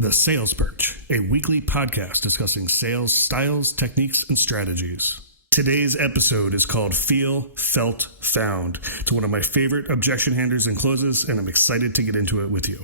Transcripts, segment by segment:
The Sales Perch, a weekly podcast discussing sales styles, techniques, and strategies. Today's episode is called Feel, Felt, Found. It's one of my favorite objection handlers and closes, and I'm excited to get into it with you.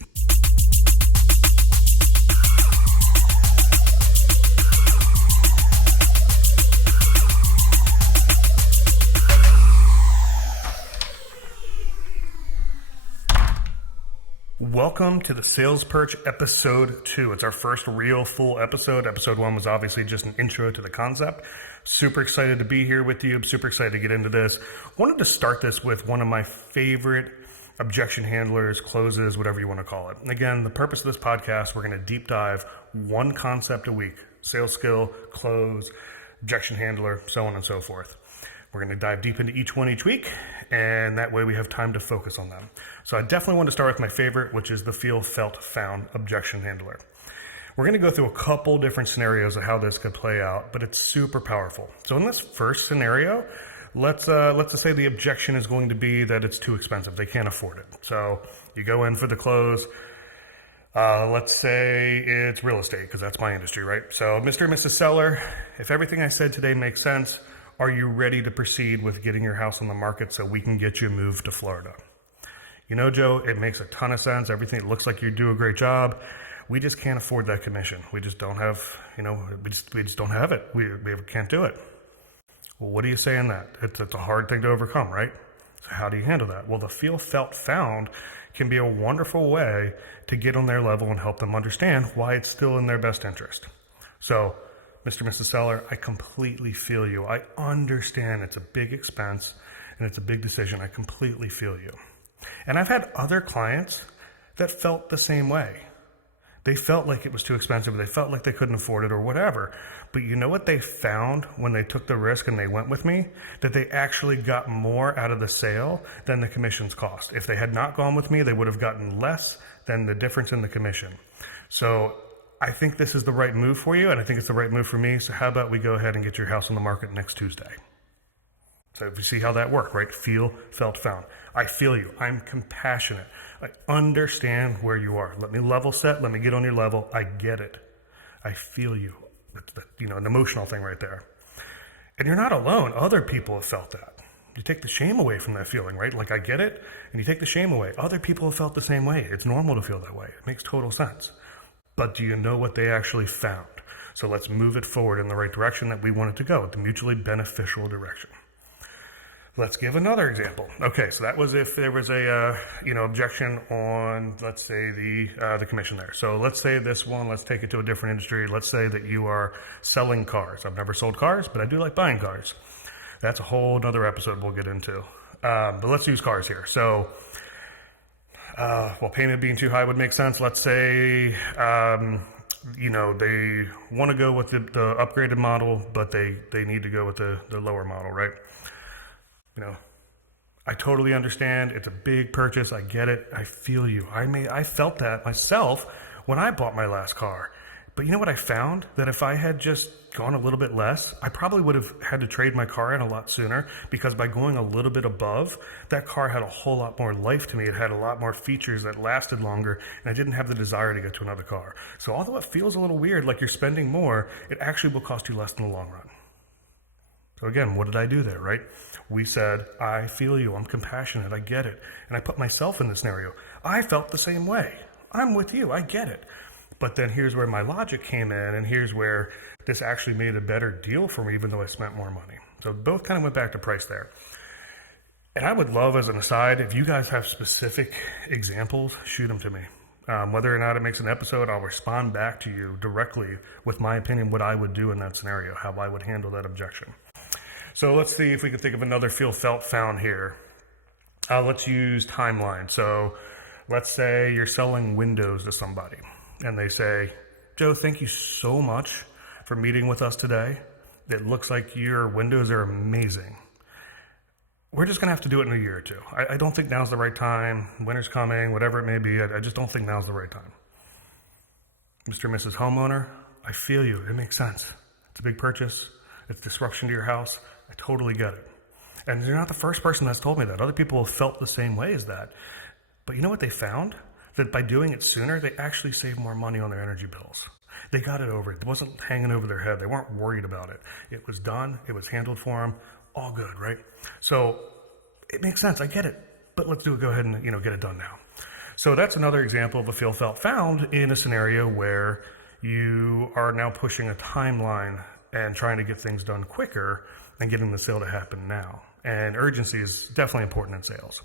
Welcome to the Sales Perch episode 2. It's our first real full episode. Episode 1 was obviously just an intro to the concept. Super excited to be here with you. I'm super excited to get into this. Wanted to start this with one of my favorite objection handlers, closes, whatever you want to call it. Again, the purpose of this podcast, we're going to deep dive one concept a week. Sales skill, close, objection handler, so on and so forth. We're going to dive deep into each one each week, and that way we have time to focus on them. So I definitely want to start with my favorite, which is the Feel, Felt, Found objection handler. We're going to go through a couple different scenarios of how this could play out, but it's super powerful. So in this first scenario, let's just say the objection is going to be that it's too expensive. They can't afford it. So you go in for the close. Let's say it's real estate, because that's my industry, right? So Mr. and Mrs. Seller, if everything I said today makes sense, are you ready to proceed with getting your house on the market so we can get you moved to Florida? You know, Joe, it makes a ton of sense. Everything, it looks like you do a great job. We just can't afford that commission. We just don't have, we just don't have it. We can't do it. Well, what do you say in that? It's a hard thing to overcome, right? So how do you handle that? Well, the Feel, Felt, Found can be a wonderful way to get on their level and help them understand why it's still in their best interest. So, Mr. and Mrs. Seller, I completely feel you. I understand it's a big expense and it's a big decision. I completely feel you. And I've had other clients that felt the same way. They felt like it was too expensive. They felt like they couldn't afford it or whatever. But you know what they found when they took the risk and they went with me? That they actually got more out of the sale than the commissions cost. If they had not gone with me, they would have gotten less than the difference in the commission. So I think this is the right move for you, and I think it's the right move for me. So how about we go ahead and get your house on the market next Tuesday? So if you see how that worked, right? Feel, felt, found. I feel you. I'm compassionate. I understand where you are. Let me level set. Let me get on your level. I get it. I feel you. That's an emotional thing right there. And you're not alone. Other people have felt that. You take the shame away from that feeling, right? Like, I get it, and you take the shame away. Other people have felt the same way. It's normal to feel that way. It makes total sense. But do you know what they actually found? So let's move it forward in the right direction that we want it to go, the mutually beneficial direction. Let's give another example. Okay, so that was if there was a objection on, let's say, the commission there. So let's say this one, let's take it to a different industry. Let's say that you are selling cars. I've never sold cars, but I do like buying cars. That's a whole other episode we'll get into. But let's use cars here. So payment being too high would make sense. Let's say, they want to go with the upgraded model, but they need to go with the lower model, right? I totally understand. It's a big purchase. I get it. I feel you. I felt that myself when I bought my last car. But you know what I found? That if I had just gone a little bit less, I probably would have had to trade my car in a lot sooner, because by going a little bit above, that car had a whole lot more life to me. It had a lot more features that lasted longer, and I didn't have the desire to get to another car. So although it feels a little weird, like you're spending more, it actually will cost you less in the long run. So again, what did I do there, right? We said, I feel you. I'm compassionate. I get it. And I put myself in the scenario. I felt the same way. I'm with you. I get it. But then here's where my logic came in, and here's where this actually made a better deal for me, even though I spent more money. So both kind of went back to price there. And I would love, as an aside, if you guys have specific examples, shoot them to me. Whether or not it makes an episode, I'll respond back to you directly with my opinion, what I would do in that scenario, how I would handle that objection. So let's see if we can think of another Feel, Felt, Found here. Let's use timeline. So let's say you're selling windows to somebody, and they say, Joe, thank you so much for meeting with us today. It looks like your windows are amazing. We're just going to have to do it in a year or two. I don't think now's the right time. Winter's coming, whatever it may be. I just don't think now's the right time. Mr. and Mrs. Homeowner, I feel you. It makes sense. It's a big purchase. It's disruption to your house. I totally get it. And you're not the first person that's told me that. Other people have felt the same way as that. But you know what they found? that by doing it sooner, they actually save more money on their energy bills. They got it over. It wasn't hanging over their head. They weren't worried about it. It was done. It was handled for them. All good, right? So it makes sense. I get it. But let's go ahead and get it done now. So that's another example of a feel, felt, found in a scenario where you are now pushing a timeline and trying to get things done quicker and getting the sale to happen now. And urgency is definitely important in sales.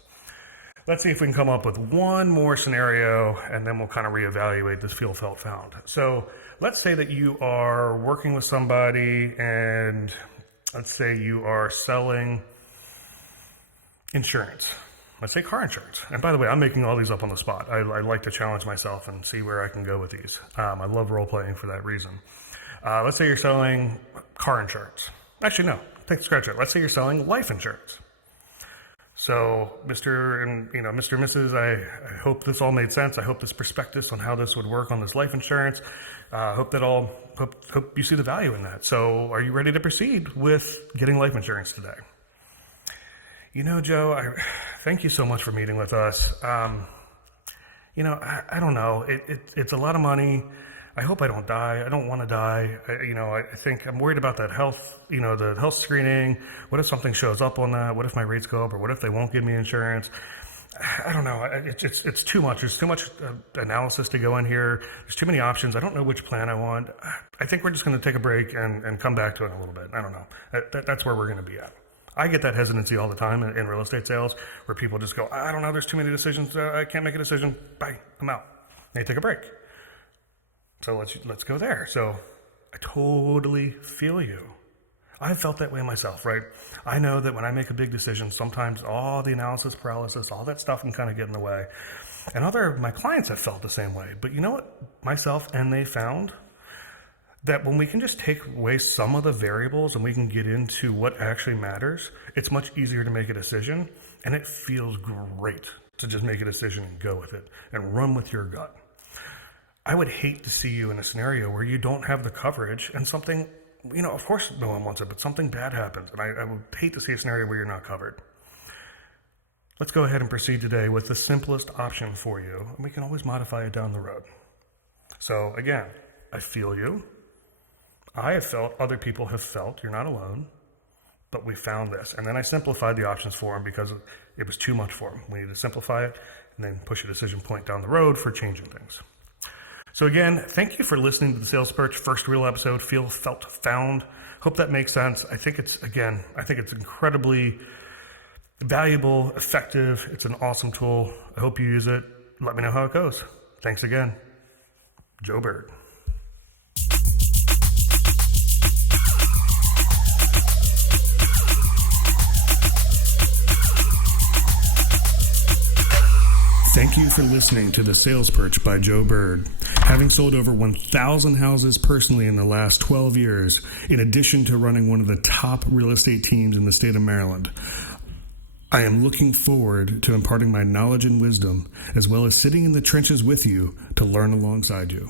Let's see if we can come up with one more scenario, and then we'll kind of reevaluate this feel, felt, found. So let's say that you are working with somebody, and let's say you are selling insurance. Let's say car insurance. And by the way, I'm making all these up on the spot. I like to challenge myself and see where I can go with these. I love role playing for that reason. Let's say you're selling car insurance. Actually, no, take a scratch at it. Let's say you're selling life insurance. So, Mr. and Mrs., I hope this all made sense. I hope this prospectus on how this would work on this life insurance. Hope you see the value in that. So, are you ready to proceed with getting life insurance today? Joe, thank you so much for meeting with us. I don't know. It's a lot of money. I hope I don't die. I don't want to die. I think I'm worried about that health, the health screening. What if something shows up on that? What if my rates go up? Or what if they won't give me insurance? I don't know. It's too much. There's too much analysis to go in here. There's too many options. I don't know which plan I want. I think we're just going to take a break and come back to it in a little bit. I don't know. That's where we're going to be at. I get that hesitancy all the time in real estate sales where people just go, I don't know, there's too many decisions. I can't make a decision. Bye, I'm out. And they take a break. So let's go there. So I totally feel you. I've felt that way myself, right? I know that when I make a big decision, sometimes all the analysis paralysis, all that stuff can kind of get in the way. And my clients have felt the same way. But you know what? Myself and they found that when we can just take away some of the variables and we can get into what actually matters, it's much easier to make a decision. And it feels great to just make a decision and go with it and run with your gut. I would hate to see you in a scenario where you don't have the coverage and something, of course no one wants it, but something bad happens. And I would hate to see a scenario where you're not covered. Let's go ahead and proceed today with the simplest option for you. And we can always modify it down the road. So again, I feel you. I have felt, other people have felt, you're not alone, but we found this. And then I simplified the options for them because it was too much for them. We need to simplify it and then push a decision point down the road for changing things. So again, thank you for listening to the Sales Perch first real episode, Feel, Felt, Found. Hope that makes sense. I think it's incredibly valuable, effective. It's an awesome tool. I hope you use it. Let me know how it goes. Thanks again. Joe Bird. Thank you for listening to The Sales Perch by Joe Bird. Having sold over 1,000 houses personally in the last 12 years, in addition to running one of the top real estate teams in the state of Maryland, I am looking forward to imparting my knowledge and wisdom, as well as sitting in the trenches with you to learn alongside you.